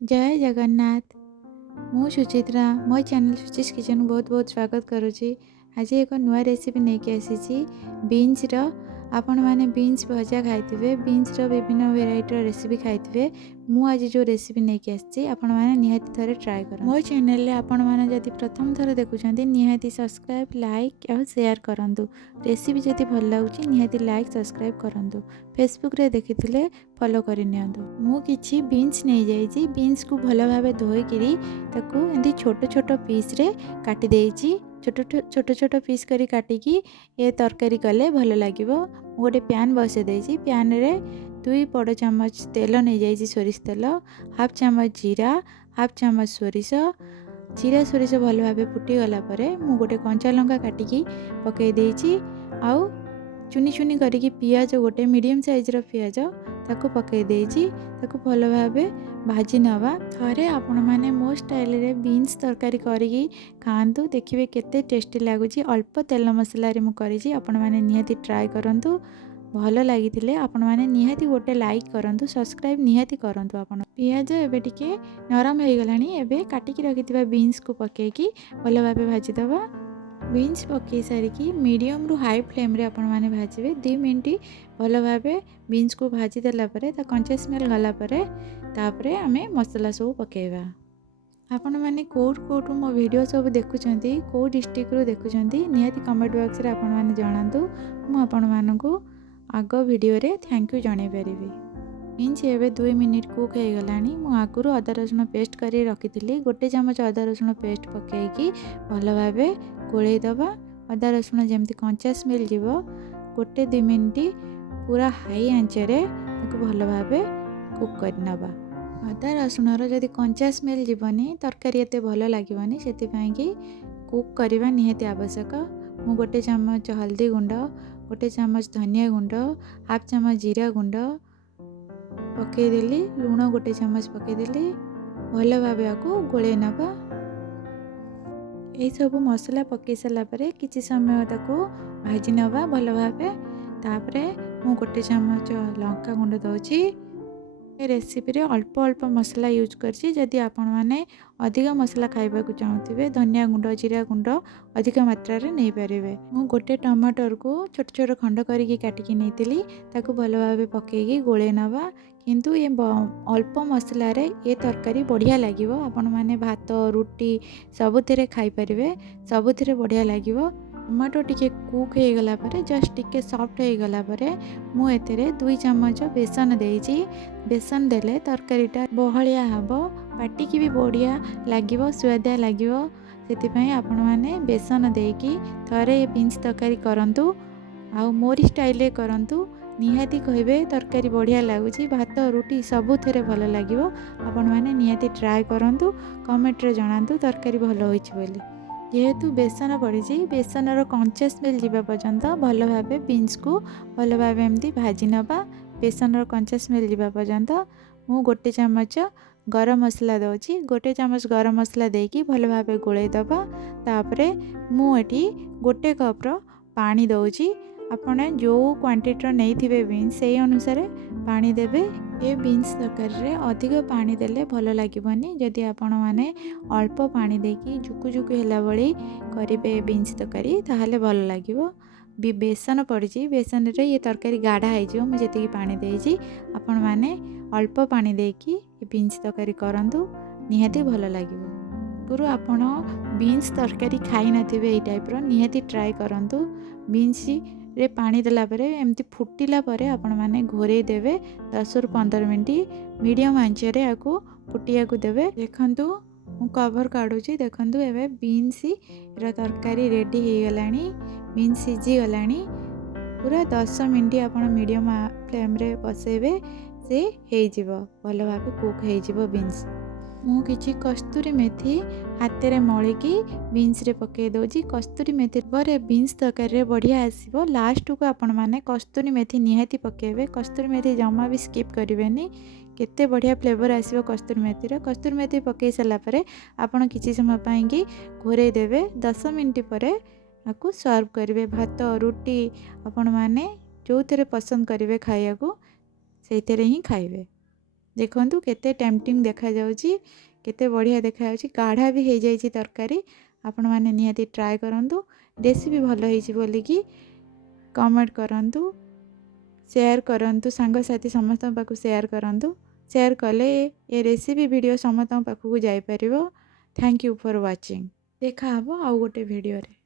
जय जगन्नाथ। मु सुचित्रा मो चैनल सुचिस किचन बहुत बहुत स्वागत करुच्ची। आज एक नुआ रेसिपी नहीं कि आसी बीन्स आपण मैंने बीन्स भजा खाई बीन्स विभिन्न वेराइटर रेसिपी खाई मु आज जो रेसिपी नहीं कि आसी आपण मैंने निहाती थरे ट्राए कर मो चैनल रे आपण मैंने जदि प्रथम थर देखुंत निहाती सब्सक्राइब लाइक और शेयर करूँ। रेसिपी जदि भल लगुच निहाती लाइक सब्सक्राइब करूँ। फेसबुक रे देखी फॉलो कर मु किछि बीन्स नहीं जाइए बीन्स को भल भाव धोईकी ताकू एमती छोट छोट पीस रे काटी देइछि। छोट छोट पीस करी काटिकी ये तरकारी कले भल लगे। गोटे पैन बसई देइछि। पैन रे 2 बड़ चामच तेल नहीं जाइए सोरिष तेल, हाफ चामच जीरा, हाफ चामच सोरिष। जीरा सोरिष भल भाव फुटी गला परे मु गोटे कंचा लंका काटिकी पकई देइछि। आउ चुनी चुनी करिकी पियाज गोटे मीडियम साइज रो पियाज ताकू पकई देइछि। ताकू भल भाव भाजी नवा। थरे आपण माने मो स्टाइल रे बीन्स तरकारी करिकी खाआंतु, देखिए केते टेस्टी लगुच। अल्प तेल मसला रे मु करिछि, आपण माने निहाती ट्राई करंतु। भल लगी आपण माने निहाती गोटे लाइक करंतु, सब्सक्राइब निहाती करंतु। आपण पियाज एबे टिके नरम हो गलानी। एबे काटिकी रखिथिबा बीन्स को पकेकी भल भाव भाजी दबा। बीन्स पकई सारिकी मीडियम रु हाई फ्लेम रे आपण माने भाजिबे। 2 मिनट भल भाव बीन्स को भाजी देला परे ता कंचा स्मेल गला परे तापरे आमे मसला सब पकेबा। आपण माने कोठू मो वीडियो सब देखुचंती, को डिस्ट्रिक्ट रो देखुचंती निहाती कमेंट बॉक्स रे आपण माने जणांतु। मु आपण मानकु आगो वीडियो रे थैंक यू जणाई परिबी। बीन्स एबे 2 मिनिट कुक हो गलानी। मु आगुरु अदा रसुण पेस्ट करी रखिथिली। गोटे चमच अदा रसुण पेस्ट पकेकी भल भाव गोळेई दबा। अदा रसुण जेमती कंचा स्मेल जीवो गोटे 2 मिनिट पूरा हाई आंच रे ताको भल भाव कुक कर नबा। अदा रसुणर जदि कंचा स्मेल जीवनी तरकारी एते भल लागिवनी, सेतिपई कि कुक करबा निहाती आवश्यक। मु गोटे चमच हल्दी गुंड, गोटे चमच धनिया गुंड, हाफ चमच जीरा गुंड पकईदेली। लुण गोटे चमच पकईदेली। भल भाव को गोले नबा। यही सब मसला पकई सारा परे किछि समय ताको भाजी नबा भल भाव। तापरे मु गोटे चमच लंका गुंड दउछि। ए रेसिपी रे अल्प अल्प मसला यूज करछि। जदि आपण माने अधिक मसला खाइबा को चाहूथिबे धनिया गुंड जीरा गुंड अधिक मात्रा रे नै परिबे। मु गोटे टमाटर को छोट छोट खंड करिकी काटिकी नैतिली। ताकू भल भाव पकेकी गोळे नबा। किंतु ये अल्प मसला रे ये तरकारी बढ़िया लागिवो। आपण माने भात रुटी सबुथिरे खाई परिबे, सबुथिरे बढ़िया लागिवो। टमाटो टिके कुक हो गला परे जस्ट टिके सॉफ्ट हो गला परे मु एतेरे 2 चमच बेसन देइछि। बेसन देले तरकारीटा बहलिया हबो, पाटिकी भी बढ़िया लागिवो, स्वादिया लागिवो। सेतिपई आपण माने बेसन देकी थरे बीन्स तरकारी करंतु। आ मोरी स्टाइल रे करंतु, निहाती कहबे तरकारी बढ़िया लागुची। भात रुटी सबुथिरे भल लागिवो। आपण माने निहाती ट्राई करंतु, कमेंट रे जणांतु तरकारी भल होइछि बोली। जेहेतु बेसन पड़ी बेसनर कंचा स्मेल जीवा पर्यंत भल भाव बीन्स को भल भाव एमती भाजी नबा। बेसनर कंचा स्मेल जीवा पर्यंत मु गोटे चमच गरम मसला दउछि। गोटे चमच गरम मसला देकी भल भाव गोळेई दबा। तापरे मु एठी गोटे कप रो पानी दउछि। आपण जो क्वांटिटी नहीं थिबे बीन्स से अनुसार पानी देबे। ये बीन्स तरकारी रे अधिक पानी देले भल लागिबनी। जदि आपण माने अल्प पानी देकी जुकु जुकु होला बळी करिबे बीन्स तरकारी ताहाले भल लागिबो। बेसन पड़ी बेसन रे ये तरकारी गाढ़ा हो मुझे पानी देइछि। आपण माने अल्प पानी देकी बीन्स तरकारी करंतु, निहाती भल लागिबो। गुरु आपण बीन्स तरकारी खाई नथिबे ए टाइप रो निहाती ट्राई करंतु। बीन्स रे पानी देला परे एमती फुटिला परे आपण माने घोरेई देबे 10 रु 15 मिनिट मीडियम आंच रे आको फुटिया को देबे। देखंतु मु कवर काढुची। देखंतु एबे बीन्स रा तरकारी रेडी हो गलानी। बीन्स सिझी गलानी। पूरा 10 मिनिट आपण मीडियम फ्लेम रे बसेबे से हेई जिवो भल भाबे कुक हेई जिवो बीन्स। मु किछि कस्तूरी मेथी हाथ रे मळिकी बीन्स रे पके दउछि। कस्तूरी मेथी पर बीन्स तरकारी रे बढ़िया आसीबो। लास्ट को आपण माने कस्तूरी मेथी निहाती पकेबे। कस्तूरी मेथी जमा भी स्किप करिवेनी। केते बढ़िया फ्लेवर आसीबो कस्तूरी मेथी रे। कस्तूरी मेथी पके सला परे आपण किछि समय पाएंगी घोरे देबे। 10 मिनिट परे आकु सर्व करिवे। भात रुटी आपण माने जो थरे पसंद करिवे खाइया को सेइथरे ही खाइबे। ଦେଖନ୍ତୁ କେତେ ଟେମ୍ପଟିଂ ଦେଖାଯାଉଛି, କେତେ ବଢ଼ିଆ ଦେଖାଯାଉଛି। ଗାଢ଼ା ବି ହେଇଯାଇଛି ତରକାରୀ। ଆପଣମାନେ ନିହାତି ଟ୍ରାଏ କରନ୍ତୁ। ରେସିପି ଭଲ ହେଇଛି ବୋଲିକି କମେଣ୍ଟ କରନ୍ତୁ, ସେୟାର କରନ୍ତୁ, ସାଙ୍ଗସାଥି ସମସ୍ତଙ୍କ ପାଖକୁ ସେୟାର କରନ୍ତୁ। ସେୟାର କଲେ ଏ ରେସିପି ଭିଡ଼ିଓ ସମସ୍ତଙ୍କ ପାଖକୁ ଯାଇପାରିବ। Thank you for watching. ଦେଖା ହେବ ଆଉ ଗୋଟେ ଭିଡ଼ିଓରେ।